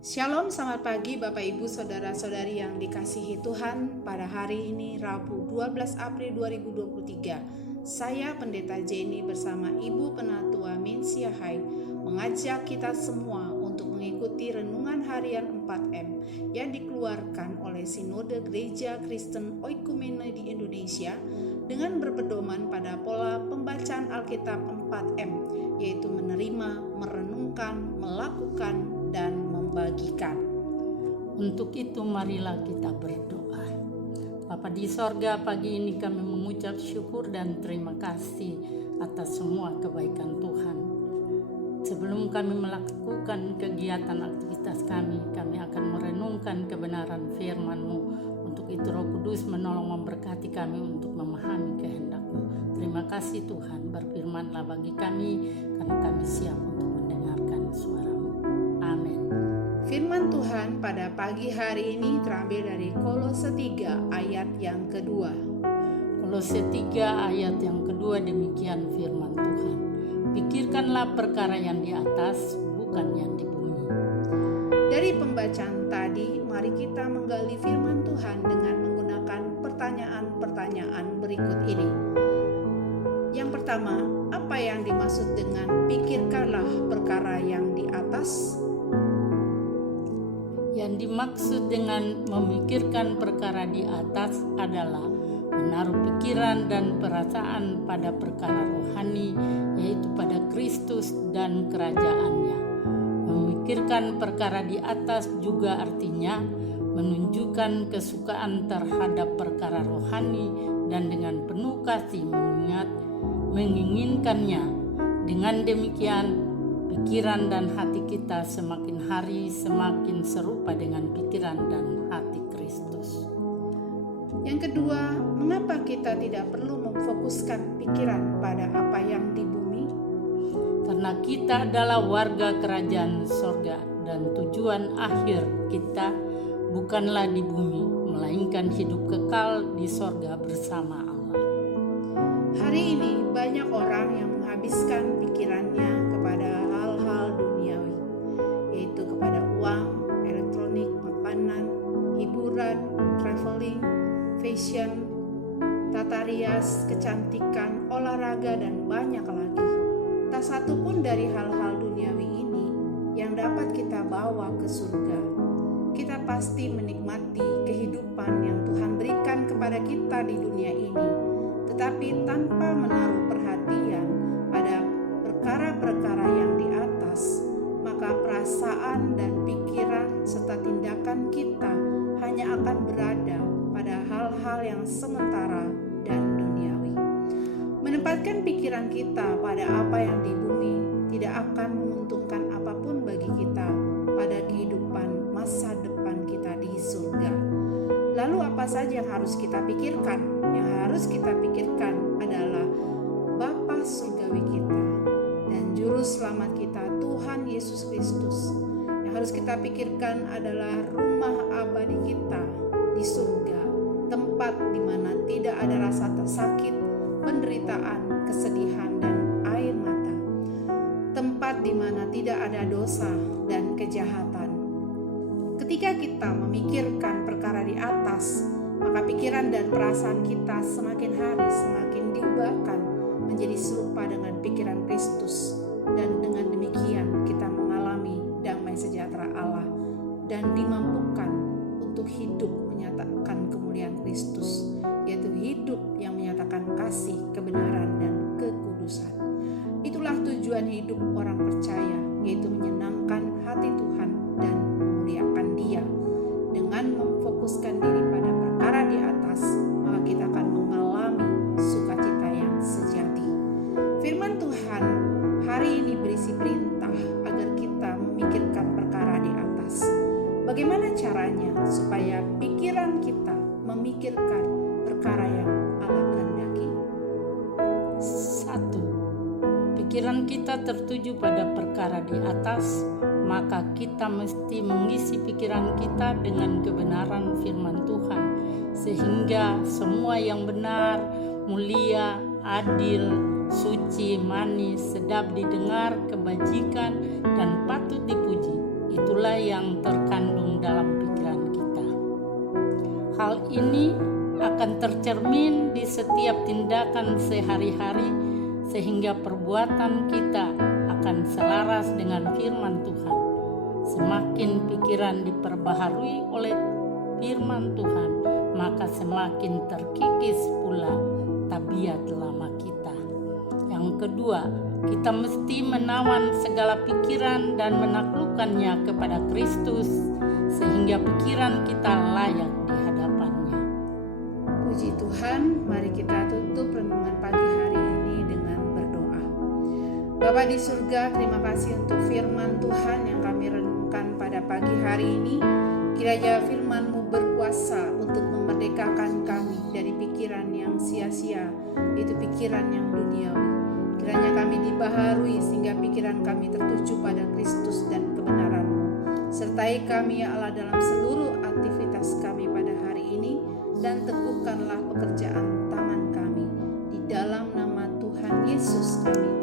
Shalom, selamat pagi Bapak Ibu Saudara-saudari yang dikasihi Tuhan. Pada hari ini Rabu 12 April 2023, saya Pendeta Jenny bersama Ibu Penatua Minsia Hai mengajak kita semua untuk mengikuti renungan harian 4M yang dikeluarkan oleh Sinode Gereja Kristen Oikumene di Indonesia dengan berpedoman pada pola pembacaan Alkitab 4M, yaitu menerima, merenungkan, melakukan, dan membagikan. Untuk itu marilah kita berdoa. Bapa di sorga, pagi ini kami mengucap syukur dan terima kasih atas semua kebaikan Tuhan. Sebelum kami melakukan kegiatan aktivitas kami akan merenungkan kebenaran firman-Mu. Untuk itu Roh Kudus menolong memberkati kami untuk memahami kehendak-Mu. Terima kasih Tuhan, berfirman-Lah bagi kami karena kami siap untuk mendengarkan suara-Mu. Amin. Firman Tuhan pada pagi hari ini terambil dari Kolose 3 ayat yang kedua. Kolose 3 ayat yang kedua, demikian firman Tuhan. Pikirkanlah perkara yang di atas, bukan yang di bumi. Dari pembacaan tadi, mari kita menggali firman Tuhan dengan menggunakan pertanyaan-pertanyaan berikut ini. Yang pertama, apa yang dimaksud dengan pikirkanlah perkara yang di atas? Yang dimaksud dengan memikirkan perkara di atas adalah menaruh pikiran dan perasaan pada perkara rohani, yaitu pada Kristus dan kerajaannya. Memikirkan perkara di atas juga artinya menunjukkan kesukaan terhadap perkara rohani dan dengan penuh kasih menginginkannya. Dengan demikian, pikiran dan hati kita semakin hari semakin serupa dengan pikiran dan hati Kristus. Yang kedua, mengapa kita tidak perlu memfokuskan pikiran pada apa yang di bumi? Karena kita adalah warga kerajaan sorga dan tujuan akhir kita bukanlah di bumi, melainkan hidup kekal di sorga bersama Allah. Hari ini banyak orang yang menghabiskan pikirannya kepada hal-hal duniawi, yaitu kepada uang, elektronik, makanan, hiburan, traveling, fashion, tata rias, kecantikan, olahraga, dan banyak lagi. Tak satu pun dari hal-hal duniawi ini yang dapat kita bawa ke surga. Kita pasti menikmati kehidupan yang Tuhan berikan kepada kita di dunia ini, tetapi tanpa menaruh perhatian pada perkara-perkara yang di atas, maka perasaan dan pikiran serta tindakan kita hanya akan berada pada hal-hal yang sementara dan duniawi. Menempatkan pikiran kita pada apa yang di bumi tidak akan menguntungkan apapun bagi kita pada kehidupan masa depan kita di surga. Lalu apa saja yang harus kita pikirkan? Yang harus kita pikirkan adalah Bapa surgawi kita dan juru selamat kita Tuhan Yesus Kristus. Yang harus kita pikirkan adalah rumah abadi kita di surga, tempat di mana tidak ada rasa sakit, penderitaan, kesedihan, dan air mata. Tempat di mana tidak ada dosa dan kejahatan. Ketika kita memikirkan perkara di atas, maka pikiran dan perasaan kita semakin hari semakin diubahkan menjadi serupa dengan pikiran Kristus, dan dengan demikian kita mengalami damai sejahtera Allah dan dimampukan untuk hidup menyatakan kemuliaan Kristus, yaitu hidup yang menyatakan kasih, kebenaran, dan kekudusan. Itulah tujuan hidup orang percaya, yaitu menyenangkan hati Tuhan dan memuliakan Dia. Dengan memfokuskan diri pada perkara di atas, maka kita akan mengalami sukacita yang sejati. Firman Tuhan hari ini berisi perintah agar kita memikirkan perkara di atas. Bagaimana caranya supaya pikiran kita memikirkan perkara yang Allah kehendaki? 1. Pikiran kita tertuju pada perkara di atas, maka kita mesti mengisi pikiran kita dengan kebenaran firman Tuhan, sehingga semua yang benar, mulia, adil, suci, manis, sedap didengar, kebajikan, dan patut dipuji, itulah yang yang terkandung dalam pikiran kita. Hal ini akan tercermin di setiap tindakan sehari-hari sehingga perbuatan kita akan selaras dengan firman Tuhan. Semakin pikiran diperbaharui oleh firman Tuhan, maka semakin terkikis pula tabiat lama kita. Yang kedua, kita mesti menawan segala pikiran dan menaklukkannya kepada Kristus sehingga pikiran kita layak di hadapannya. Puji Tuhan, mari kita tutup renungan pagi hari ini dengan berdoa. Bapa di surga, terima kasih untuk firman Tuhan yang kami renungkan pada pagi hari ini. Kiranya firman-Mu berkuasa untuk memerdekakan kami dari pikiran yang sia-sia, yaitu pikiran yang duniawi. Kiranya kami dibaharui sehingga pikiran kami tertuju pada Kristus dan kebenaran-Mu. Sertai kami ya Allah dalam seluruh aktivitas kami pada hari ini, dan teguhkanlah pekerjaan tangan kami. Di dalam nama Tuhan Yesus kami